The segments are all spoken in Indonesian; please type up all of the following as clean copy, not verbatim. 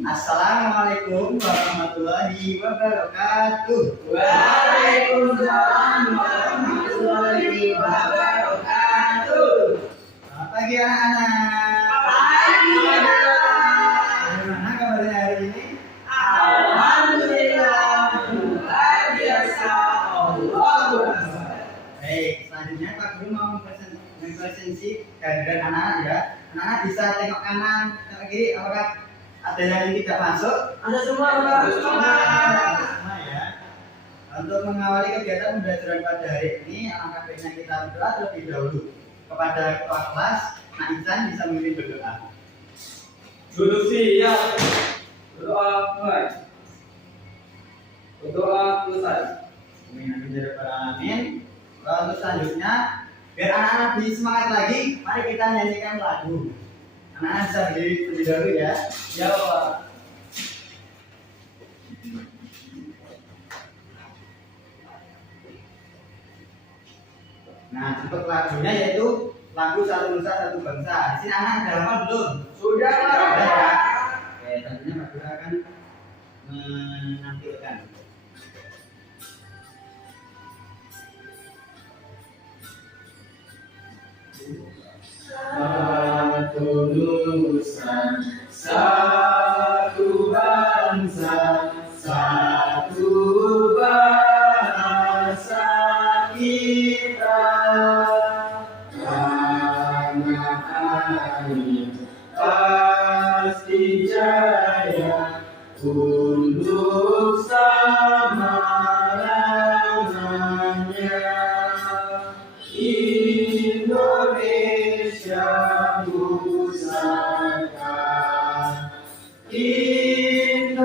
Assalamualaikum warahmatullahi wabarakatuh. Waalaikumsalam warahmatullahi wabarakatuh. Selamat pagi anak-anak. Pagi anak. Bagaimana kabarnya hari ini? Alhamdulillah luar biasa. Allahu Akbar. Baik, selanjutnya Pak Guru mau mempresentasi kehadiran anak-anak ya. Anak-anak bisa tengok kanan, tengok kiri. Apakah ada yang tidak masuk? Ada semua Pak. Semua ya. Untuk mengawali kegiatan pembelajaran pada hari ini, alangkah baiknya kita berdoa terlebih dahulu kepada ketua kelas. Nak Insan bisa memimpin berdoa. Duduk siap. Berdoa mulai. Berdoa selesai. Amin ya rabbal alamin. Untuk selanjutnya, biar anak-anak lebih semangat lagi, mari kita nyanyikan lagu. Anak-anak bisa berdiri terlebih dahulu ya. Ya Pak. Nah, untuk lagunya yaitu lagu Satu Nusa Satu Bangsa. Di sini anak ada hafal belum? Sudah Pak. Sudah ya. Oke, tentunya Pak Guru akan menampilkan. Satu nusa, satu bangsa, satu bahasa kita. Tanah air pasti jaya untuk selama-lamanya. Indonesia pusaka, Indonesia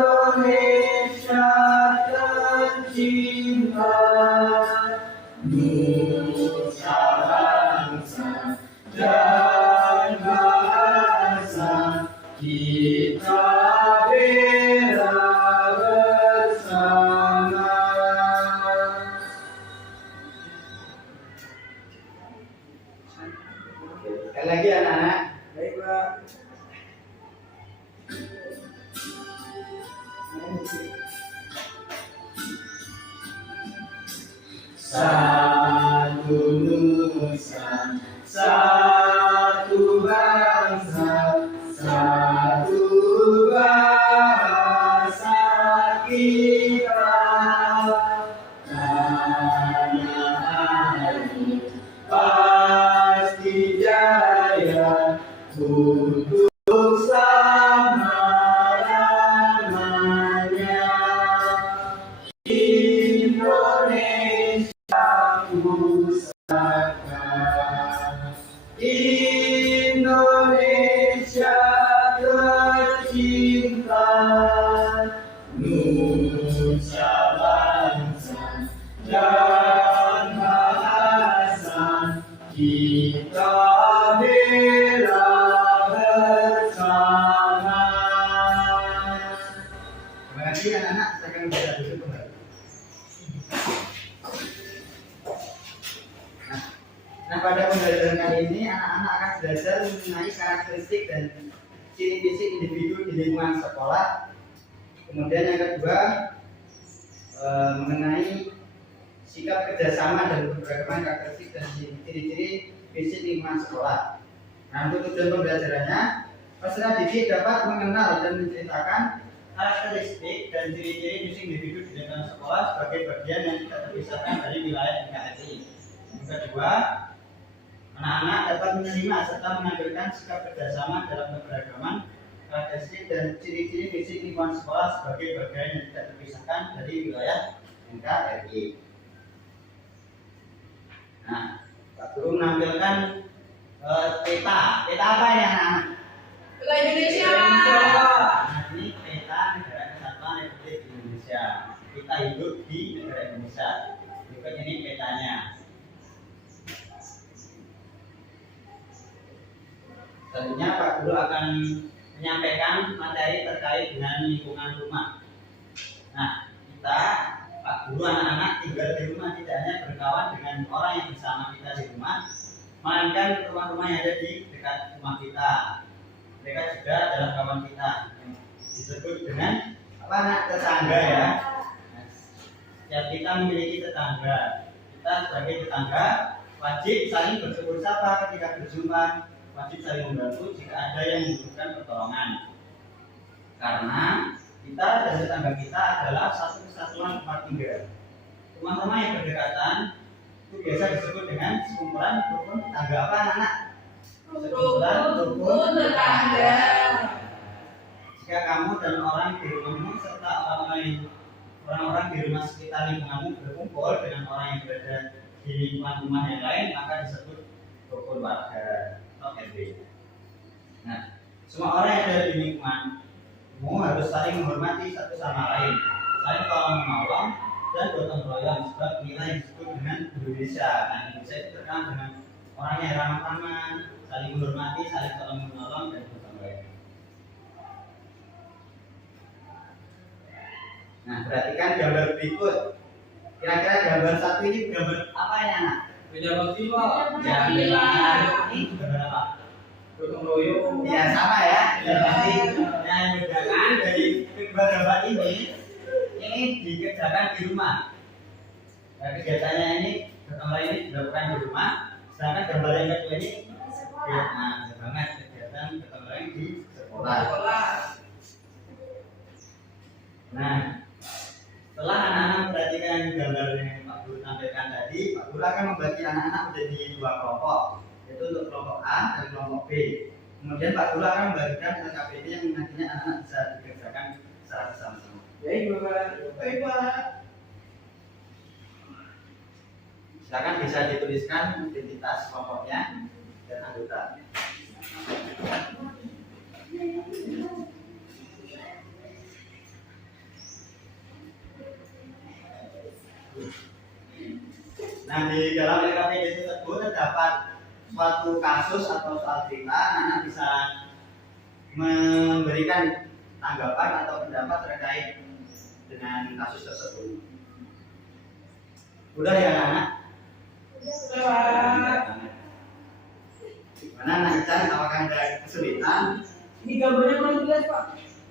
tercinta, nusa bangsa dan bahasa kita bela bersama. Sekali lagi anak-anak. Baik Pak. Satu nusa, satu bangsa, satu bahasa kita. Tanah air pasti jaya untuk selama-lamanya. Indonesia pusaka, Indonesia tercinta, nusa bangsa dan bahasa kita bela bersama. Terima kasih anak-anak. Saya akan bisa duduk kembali. Nah, pada pembelajaran kali ini anak-anak akan belajar mengenai karakteristik dan ciri fisik individu di lingkungan sekolah. Kemudian yang kedua mengenai sikap kerjasama dan keberagaman karakteristik dan ciri-ciri fisik lingkungan sekolah. Nah, untuk tujuan pembelajarannya, peserta didik dapat mengenal dan menceritakan karakteristik dan ciri-ciri fisik individu di lingkungan sekolah sebagai bagian yang tidak terpisahkan dari wilayah NKRI. Yang kedua, anak-anak dapat menerima serta mengambilkan sikap kerjasama dalam keberagaman karakteristik dan ciri-ciri fisik lingkungan sekolah sebagai bagian yang tidak terpisahkan dari wilayah NKRI. Nah, Pak Guru menampilkan peta. Peta apa ya anak-anak? Ke Indonesia. Nah, ini peta negara kesatuan Republik Indonesia. Kita hidup di negara Indonesia. Berikut ini petanya. Selanjutnya Pak Guru akan menyampaikan materi terkait dengan lingkungan rumah. Nah, kita Pak Guru anak-anak tinggal di rumah tidak hanya berkawan dengan orang yang bersama kita di rumah, melainkan rumah-rumah yang ada di dekat rumah kita. Mereka juga adalah kawan kita. disebut dengan apa nak? Tetangga ya. Nah, setiap kita memiliki tetangga. Kita sebagai tetangga wajib saling bersyukur sapa ketika berjumpa, wajib saling membantu jika ada yang membutuhkan pertolongan. Karena kita dan tetangga kita adalah satu kesatuan tempat tinggal. Rumah-rumah yang berdekatan itu biasa disebut dengan sekumpulan rukun tetangga apa anak-anak? Sekumpulan rukun tetangga. Jika kamu dan orang di rumahmu serta orang-orang di rumah sekitar lingkunganmu berkumpul dengan orang yang berada di lingkungan rumah yang lain, maka disebut rukun warga atau RW. Nah, semua orang yang ada di lingkunganmu harus saling menghormati satu sama lain, saling tolong menolong dan gotong royong, sebab inilah yang disebut dengan Indonesia. Nah, Indonesia itu terkenal dengan orang yang ramah-tamah, saling menghormati, saling tolong menolong dan gotong royong. Nah, perhatikan gambar berikut. Kira-kira gambar satu ini gambar apa ya, anak? Pejabat tiba. Ya, benar. Ini gambar apa? Gotong royong. Ya, sama ya. Berarti yang membedakan dari kedua gambar ini dikerjakan di rumah. Nah, kegiatannya ini gotong royong ini dilakukan di rumah. Sedangkan gambar yang kedua ini, nah, banget kegiatan gotong royong di sekolah. Nah, setelah anak-anak memperhatikan gambar yang Pak Guru sampaikan tadi, Pak Guru akan membagi anak-anak menjadi dua kelompok, yaitu untuk kelompok A dan kelompok B. Kemudian Pak Guru akan membagikan LKPD yang nantinya anak-anak bisa dikerjakan secara bersama-sama. Baik, Bapak. Baik, Pak. Silakan bisa dituliskan identitas kelompoknya dan anggota. Nah, di dalam LKPD tersebut terdapat suatu kasus atau soal cerita, anak-anak bisa memberikan tanggapan atau pendapat terkait dengan kasus tersebut. Udah ya anak-anak? Udah. Gimana anak Ican? Apakah ada kesulitan? Ini gambarnya belum jelas, Pak.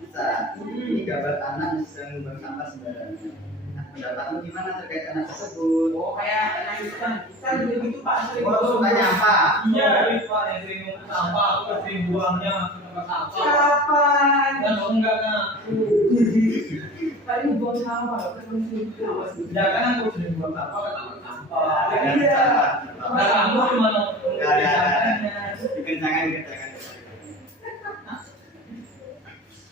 Bisa. Ini gambar anak yang sedang membuang sampah sembarangan. Nah, pendapatmu gimana terkait anak tersebut? Oh, kayak anak kita juga gitu, Pak. Sering Oh, sukanya apa? Iya, Pak, yang sering ngomong sampah, aku kan sering buangnya ke tempat sampah. Kapan? Dan kamu enggak ngaku. Tadi buang sampah, kan sering. Ya kan aku sering buang sampah ke tempat sampah. Iya. Nah, kamu cuma dikerjakan.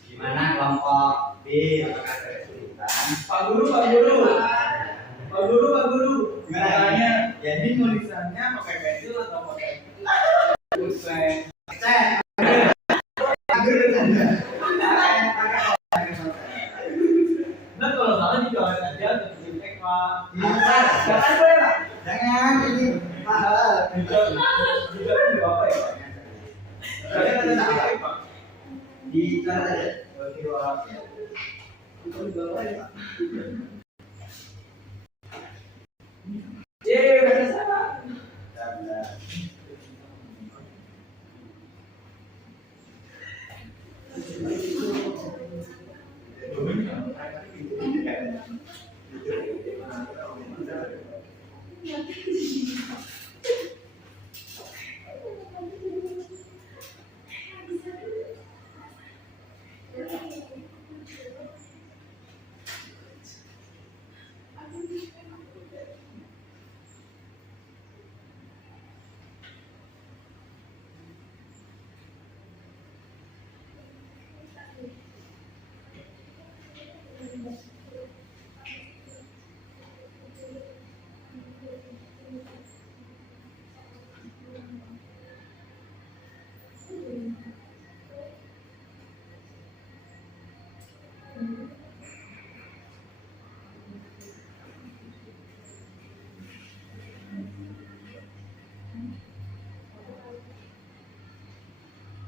Gimana kelompok B? Apakah ada kesulitan? Pak Guru. Gimana? Jadi tulisannya pakai pensil atau pakai pulpen? Cek. Nah, kalau salah dicoret aja untuk di-tag, Pak. Jangan boleh, Pak. Jangan, ini mahal. Dicoret juga apa ya, Pak? Saya ada di Pak. Dicoret aja. Oke, Pak. Itu di bawah ya, Pak. Udah salah.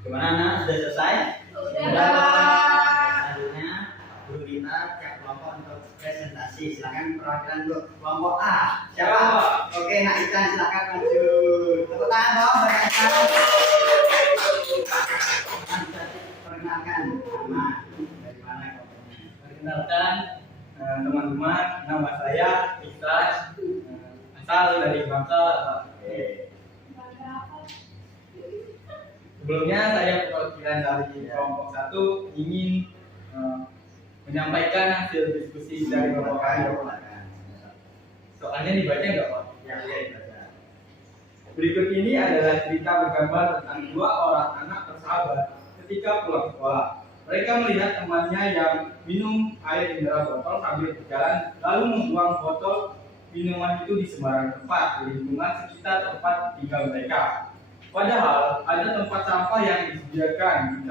Gimana anak? Sudah selesai? Sudah. Selanjutnya guru kita tiap kelompok untuk presentasi. Silakan perwakilan untuk kelompok A. Siapa? Oke, Nak Ican silakan maju. Tepuk tangan dong, perkenalkan nama dari Kenalkan teman-teman, nama saya Ikhlas, asal dari Bangka. Sebelumnya saya perwakilan dari kelompok 1 ingin menyampaikan hasil diskusi dari kelompok kami. Soalnya dibaca nggak Pak? Ya, dibaca. Berikut ini adalah cerita bergambar tentang 2 orang anak bersahabat ketika pulang sekolah. Mereka melihat temannya yang minum air mineral botol sambil berjalan, lalu membuang botol minuman itu di sembarang tempat di lingkungan sekitar tempat tinggal mereka. Padahal ada tempat sampah yang disediakan.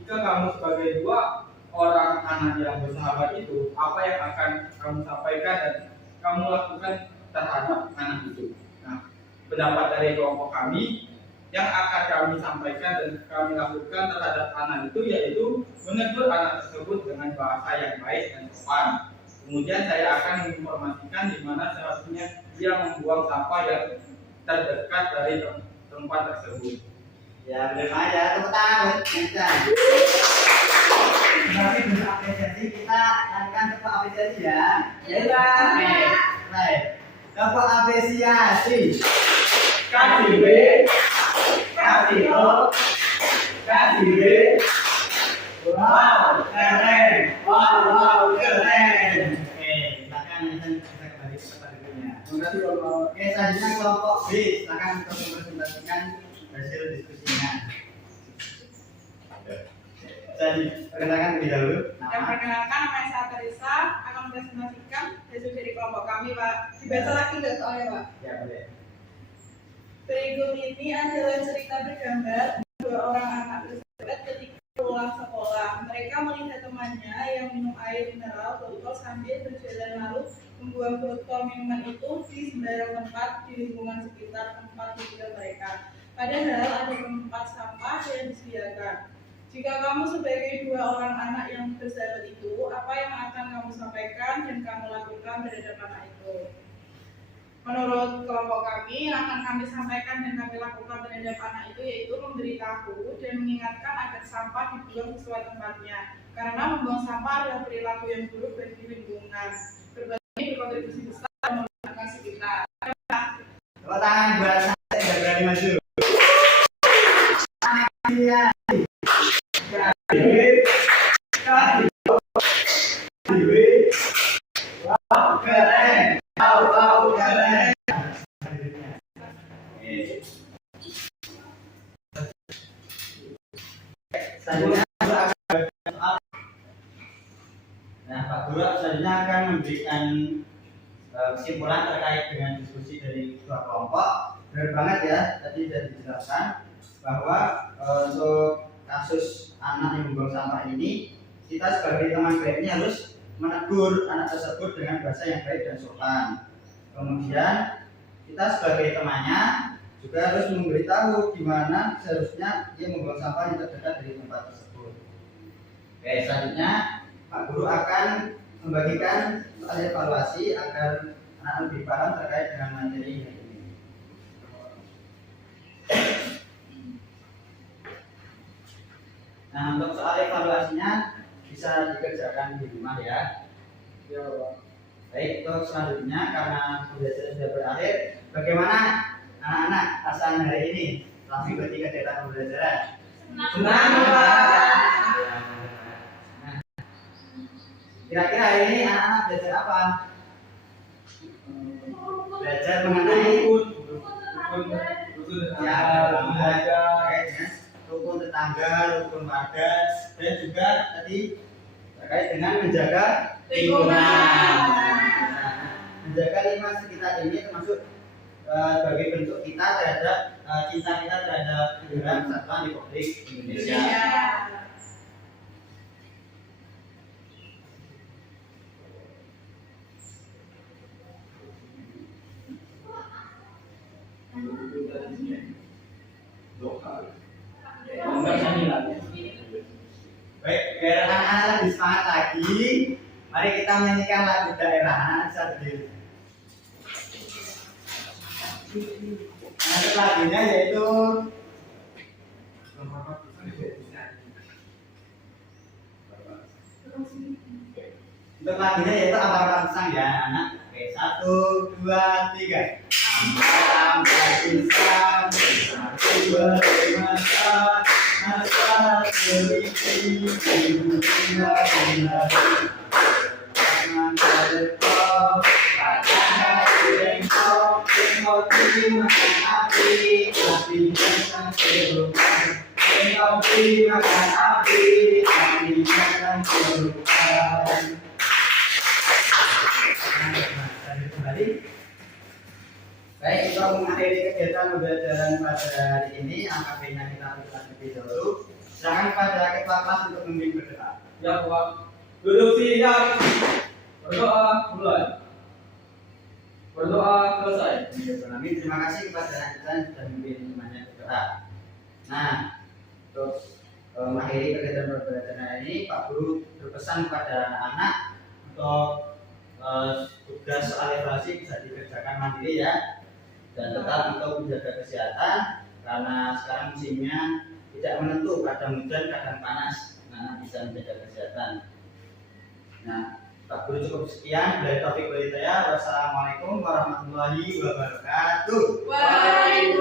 Jika kamu sebagai 2 orang anak yang bersahabat itu, apa yang akan kamu sampaikan dan kamu lakukan terhadap anak itu? Nah, pendapat dari kelompok kami yang akan kami sampaikan dan kami lakukan terhadap anak itu yaitu menegur anak tersebut dengan bahasa yang baik dan sopan. Kemudian saya akan menginformasikan di mana seharusnya dia membuang sampah yang terdekat dari tempat tersebut. Ya, belum aja, tepuk tangan buat Kencan. Sebagai bentuk apresiasi kita lakukan tepuk apresiasi ya. Ya. Oke, baik. Tepuk apresiasi. Kasih B, kasih O, kasih B. Wow, keren. Wow, keren. Oke, silakan kita kembali ke tempat berikutnya. Terima kasih Bapak. Oke, selanjutnya kelompok B, silakan untuk mempresentasikan hasil diskusinya. Jadi, perkenalkan terlebih dahulu. Yang perkenalkan, nama saya Teresa, akan mempresentasikan hasil dari kelompok kami, Pak. Dibaca lagi nggak soalnya, Pak? Ya, boleh. Berikut ini adalah cerita bergambar 2 orang anak bersahabat ketika pulang sekolah. Mereka melihat temannya yang minum air mineral botol sambil berjalan, lalu membuang botol minuman itu di sembarang tempat di lingkungan sekitar tempat tinggal mereka. Padahal ada tempat sampah yang disediakan. Jika kamu sebagai 2 orang anak yang bersahabat itu, apa yang akan kamu sampaikan dan kamu lakukan terhadap anak itu? Menurut kelompok kami, yang akan kami sampaikan dan kami lakukan terhadap anak itu yaitu memberitahu dan mengingatkan agar sampah dibuang sesuai tempatnya. Karena membuang sampah adalah perilaku yang buruk bagi lingkungan. Berbagi berkontribusi besar dalam membangun sekitar. Tepuk tangan buat saya yang berani maju. Iya. Wow, keren. Wow, keren. Selanjutnya Pak Guru selanjutnya akan memberikan kesimpulan terkait dengan diskusi dari 2 kelompok. Benar banget ya, tadi sudah dijelaskan bahwa untuk kasus anak yang membuang sampah ini, kita sebagai teman baiknya harus menegur anak tersebut dengan bahasa yang baik dan sopan. Kemudian kita sebagai temannya juga harus memberitahu di mana seharusnya dia membuang sampah yang terdekat dari tempat tersebut. Oke, selanjutnya Pak Guru akan membagikan soal evaluasi agar anak lebih paham terkait dengan materi ini. Nah, untuk soal evaluasinya bisa dikerjakan di rumah ya. Ya, Pak. Baik, untuk selanjutnya karena pembelajaran sudah berakhir, bagaimana anak-anak perasaan hari ini setelah mengikuti kegiatan pembelajaran? Senang, Pak. Nah, kira-kira hari ini anak-anak belajar apa? Belajar mengenai rukun tetangga, rukun warga, dan juga tadi terkait dengan menjaga lingkungan. Nah, menjaga lingkungan sekitar ini termasuk sebagai bentuk kita terhadap cinta kita terhadap negara kesatuan Republik Indonesia. Baik, biar anak-anak lebih semangat lagi, mari kita menyanyikan lagu daerah. Anak-anak bisa berdiri. Nah, lagunya yaitu Untuk lagunya yaitu Ampar Pisang ya anak. Oke, 1, 2, 3. Ampar pisang, satu bermasa, masa seliti, ibu bunga bunga. Jangan terlepas, katakan jengkol, jengkol dimakan api, api jangan terluka. Jengkol dimakan api, api jangan terluka. Kembali. Baik, kita mengakhiri kegiatan pembelajaran pada hari ini. AKP-nya kita lakukan lebih dahulu. Silakan kepada ketua kelas untuk memimpin berdoa. Ya, Pak. Duduk siap. Berdoa mulai. Berdoa selesai. Amin. Terima kasih kepada anak kita yang sudah memimpin semuanya berdoa. Nah, untuk mengakhiri kegiatan pembelajaran hari ini, Pak Guru berpesan kepada anak-anak untuk tugas soal evaluasi bisa dikerjakan mandiri ya, dan tetap untuk menjaga kesehatan karena sekarang musimnya tidak menentu, kadang hujan kadang panas. Nah, bisa menjaga kesehatan. Nah, Pak Guru cukup sekian dari topik dari saya. Wassalamualaikum warahmatullahi wabarakatuh. Waalaikumsalam.